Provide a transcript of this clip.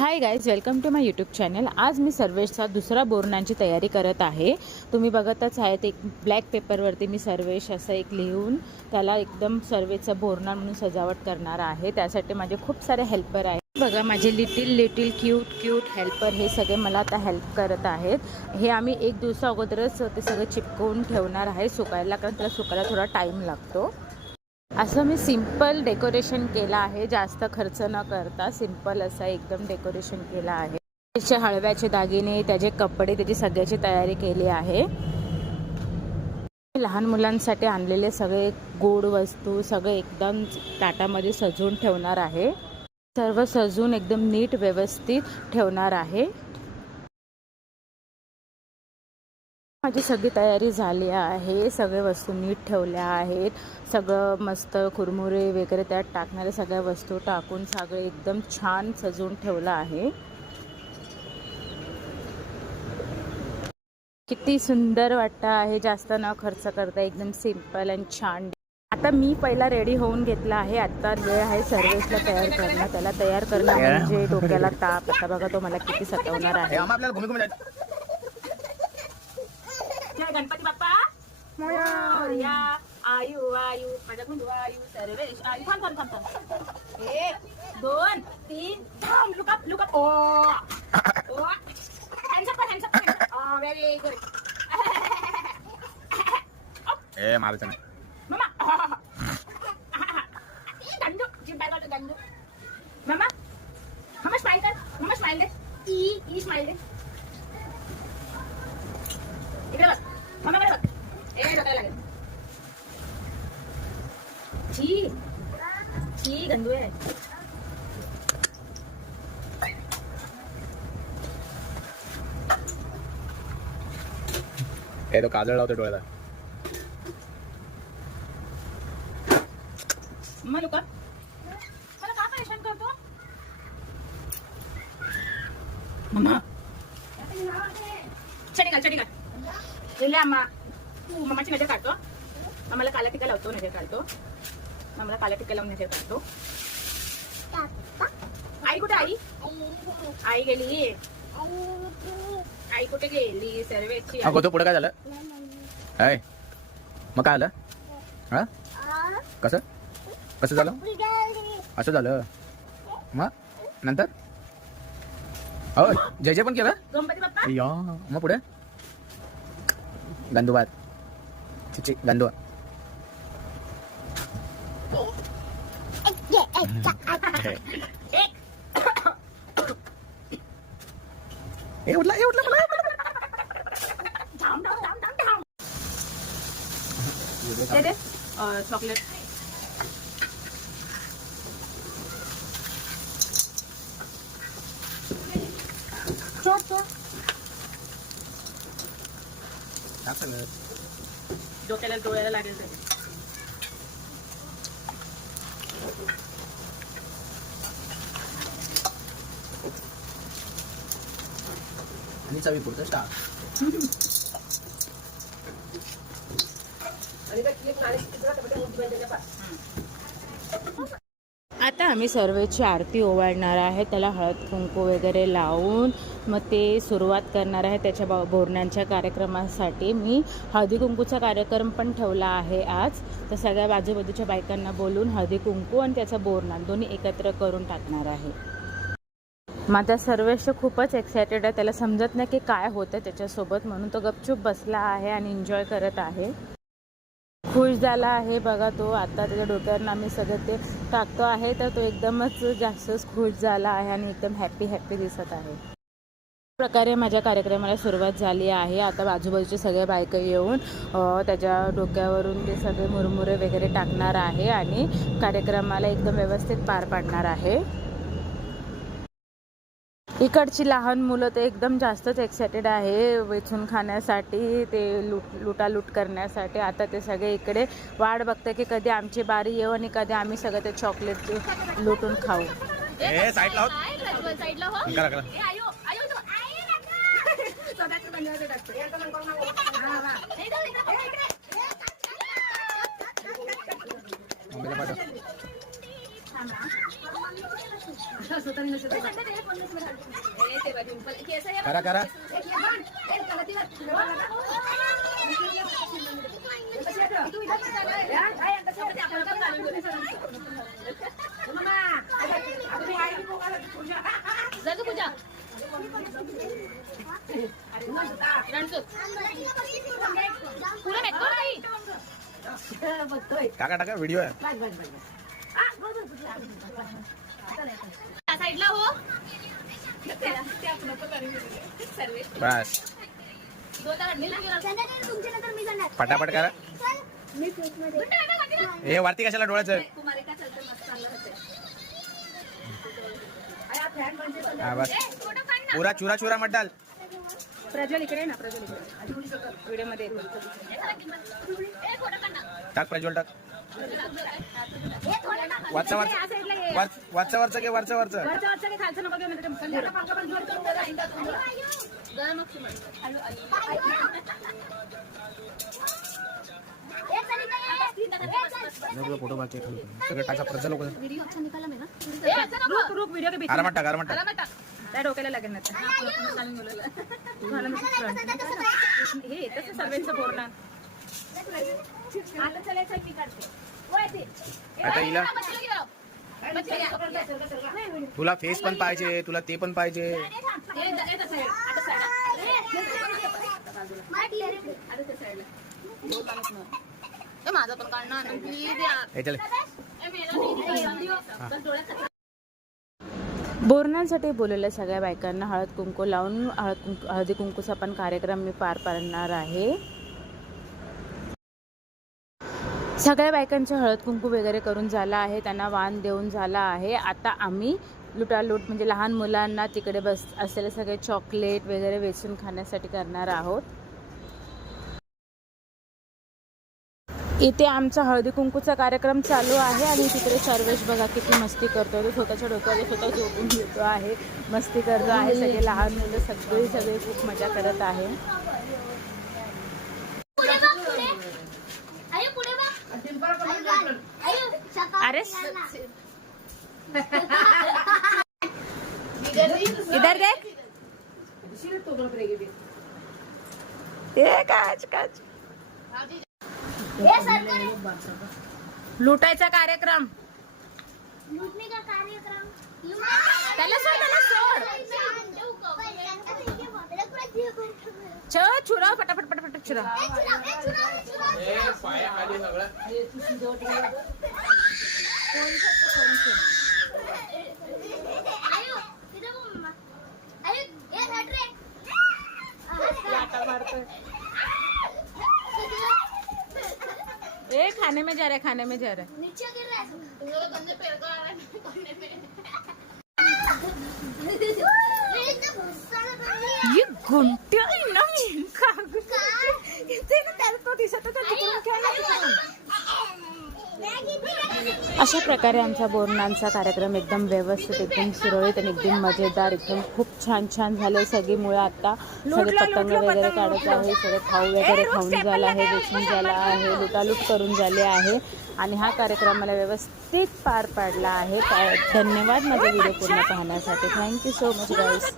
Hi guys welcome to my YouTube channel आज मी सर्वेशचा दुसरा बोरणांची तयारी करत आहे. तुम्ही बघतच आहेत एक ब्लॅक पेपरवरती मी सर्वेश असं एक लिहून त्याला एकदम सर्वेचं बोरणार म्हणून सजावट करणार आहे. त्यासाठी माझे खूप सारे हेल्पर आहेत. बघा माझे little little cute cute helper हे सगळे मला आता हेल्प करत आहेत. हे आम्ही एक दिवसा अगोदरच ते सगळं चिपकवून ठेवणार आहे. सुकायला कारण त्याला सुकायला थोडा टाईम लागतो. असं मी सिंपल डेकोरेशन केलं आहे. जास्त खर्च न करता सिंपल असं एकदम डेकोरेशन केलं आहे. त्याचे हळव्याचे दागिने त्याचे कपडे त्याची सगळ्याची तयारी केली आहे. लहान मुलांसाठी आणलेले सगळे गोड वस्तू सगळे एकदम ताटामध्ये सजवून ठेवणार आहे. सर्व सजून एकदम नीट व्यवस्थित ठेवणार आहे. माझी सगळी तयारी झाली आहे सगळे वस्तू नीट ठेवल्या आहेत सगळं मस्त कुरमुरे वगैरे त्यात टाकणाऱ्या सगळ्या वस्तू टाकून सगळे एकदम छान सजवून ठेवलं आहे. किती सुंदर वाटतं आहे जास्त न खर्च करता एकदम सिंपल आणि छान. आता मी पहिला रेडी होऊन घेतला आहे आता वेळ आहे सर्वेसला तयार करणं. त्याला तयार करणं म्हणजे डोक्याला ताप. आता बघा तो मला किती सतवणार आहे. हे आम्हा आपल्याला घुमी घुमी जायचं जय गणपती बाप्पा मोरया आयु आयु माझा गुंडू आयु सर्वेश आयु थांब थांब थांब थांब एक दोन तीन थांब लुकअप लुकअप ओ ओ हँडसअप कर हँडसअप व्हेरी गुड ए मारायचं नाही मामा गंडू जिंबाय करतो गंडू मामा मामा स्माइल कर मामा स्माइल दे ई ई स्माइल दे छी छी गंदू आहे हे तो काजळ लावतो डोळ्याला. मम्मा लुका. मला का परेशान करतो? मम्मा. घाल चडी घाल. लिहिले अम्मा तू मम्माची नजर काढतो. आम्हाला काला टिका लावतो नजर काढतो. आम्हाला काला टिका लावून नजर काढतो. आई कुठे आई? आई गेली. आई कुठे गेली? सर्वेची अगो तो पुढे काय झालं? हाय मग काय आलं? हा? कसं? कसं झालं? असं झालं. मग? नंतर? हो जय जय पण केलं? गणपती बाप्पा? या मग पुढे? gần đồ vật chị chị Gandu bat. Cici, gandu. Eh, udah, eh, udah, udah. Dede, uh, chocolate. डोक्याला डोळ्याला लागेल ते आणि चवी पुढचं स्टार आता आम्ही सर्वेची आरती ओवाळणार आहे. त्याला हळद कुंकू वगैरे लावून मग ते सुरुवात करणार आहे. त्याच्या बा बोरण्यांच्या कार्यक्रमासाठी. मी हळदी कुंकूचा कार्यक्रम पण ठेवला आहे आज. तर सगळ्या बाजूबाजूच्या बायकांना बोलून हळदी कुंकू आणि त्याचा बोरणा दोन्ही एकत्र करून टाकणार आहे. माझा सर्वेश खूपच एक्सायटेड आहे. त्याला समजत नाही की काय होतं त्याच्यासोबत म्हणून तो गपचूप बसला आहे आणि एन्जॉय करत आहे. खुश झाला आहे. बघा तो आता त्याच्या डोक्यावर आम्ही सगळं ते टाकतो आहे. तर तो एकदमच जास्तच खुश झाला आहे आणि एकदम हॅपी हॅपी दिसत आहे. प्रकारे माझ्या कार्यक्रमाला सुरुवात झाली आहे. आता बाजूबाजूचे सगळे बायक येऊन त्याच्या डोक्यावरून ते सगळे मुरमुरे वगैरे टाकणार आहे आणि कार्यक्रमाला एकदम व्यवस्थित पार पाडणार आहे. इकडची लहान मुलं तर एकदम जास्तच एक्सायटेड आहे वेचून खाण्यासाठी ते लूट लुटालूट करण्यासाठी. आता ते सगळे इकडे वाट बघते की कधी आमची बारी येऊ आणि कधी आम्ही सगळं ते चॉकलेट लुटून खाऊ. ए करा करा मम्मीला पाठव करा करा जग पूजा रणसूत पुरा मेकअप नाही टाका टाका व्हिडिओ आहे त्या साईडला हो बस. पटापट करा. हे वरती कशाला डोळ्याचं? हा बस. पुरा चुरा चुरा मत डाल. प्रज्वल इकडे ना प्रज्वल इकडे. व्हिडिओमध्ये टाक प्रज्वल टाक. वरचा वरचा. वरचा वरचा घे वरचा वरचा. फोटो बाकी सगळं टाका प्रज्वल लोक व्हिडिओ के आरामात टाक आरामात टाक. त्या डोक्याला लागेल ना हे तसं सर्वांचं बोलणार. आता चलायचं मी काढते आता हिला तुला फेस पण पाहिजे तुला ते पण पाहिजे. माझं पण काढणार. हे. चल बोरणांसाठी बोललेल्या सगळ्या बायकांना हळद कुंकू लावून हळद कुंकू हळदी कुंकूचा पण कार्यक्रम मी पार पाडणार आहे. सगळ्या बायकांचं हळद कुंकू वगैरे करून झाला आहे त्यांना वाण देऊन झाला आहे. आता आम्ही लुटालूट म्हणजे लहान मुलांना तिकडे बस असलेले सगळे चॉकलेट वगैरे वेचून खाण्यासाठी करणार आहोत. इथे आमचा हळदी कुंकूचा कार्यक्रम चालू आहे आणि तिकडे सर्वेश बघा किती मस्ती करतो तो स्वतःच्या डोक्यावर स्वतः झोपून घेतो आहे. मस्ती करतो आहे. सगळे लहान मुलं सगळे सगळे खूप मजा करत आहे. अरे इधर देख. ए काच काच. लुटायचा कार्यक्रम. लूटने का कार्यक्रम. त्याला सोड त्याला सोड. चल छुरा फटाफट फटाफट छुरा. ए खाने में जा रहा है खाने में जा रहा है. नीचे गिर रहा है. घंटे ना मी. अशा प्रकारे आमचा बोरणांचा कार्यक्रम एकदम व्यवस्थित एकदम सुरळीत आणि एकदम मजेदार एकदम खूप छान छान झालं सगळी मुळे आता सगळे पतंग वगैरे काढत आहे सगळं खाऊ वगैरे खाऊन झालं आहे वेचून झालं आहे लुटालूट करून झाले आहे आणि हा कार्यक्रम मला व्यवस्थित पार पाडला आहे. धन्यवाद माझा व्हिडिओ पूर्ण पाहण्यासाठी. थँक्यू सो मच गाईस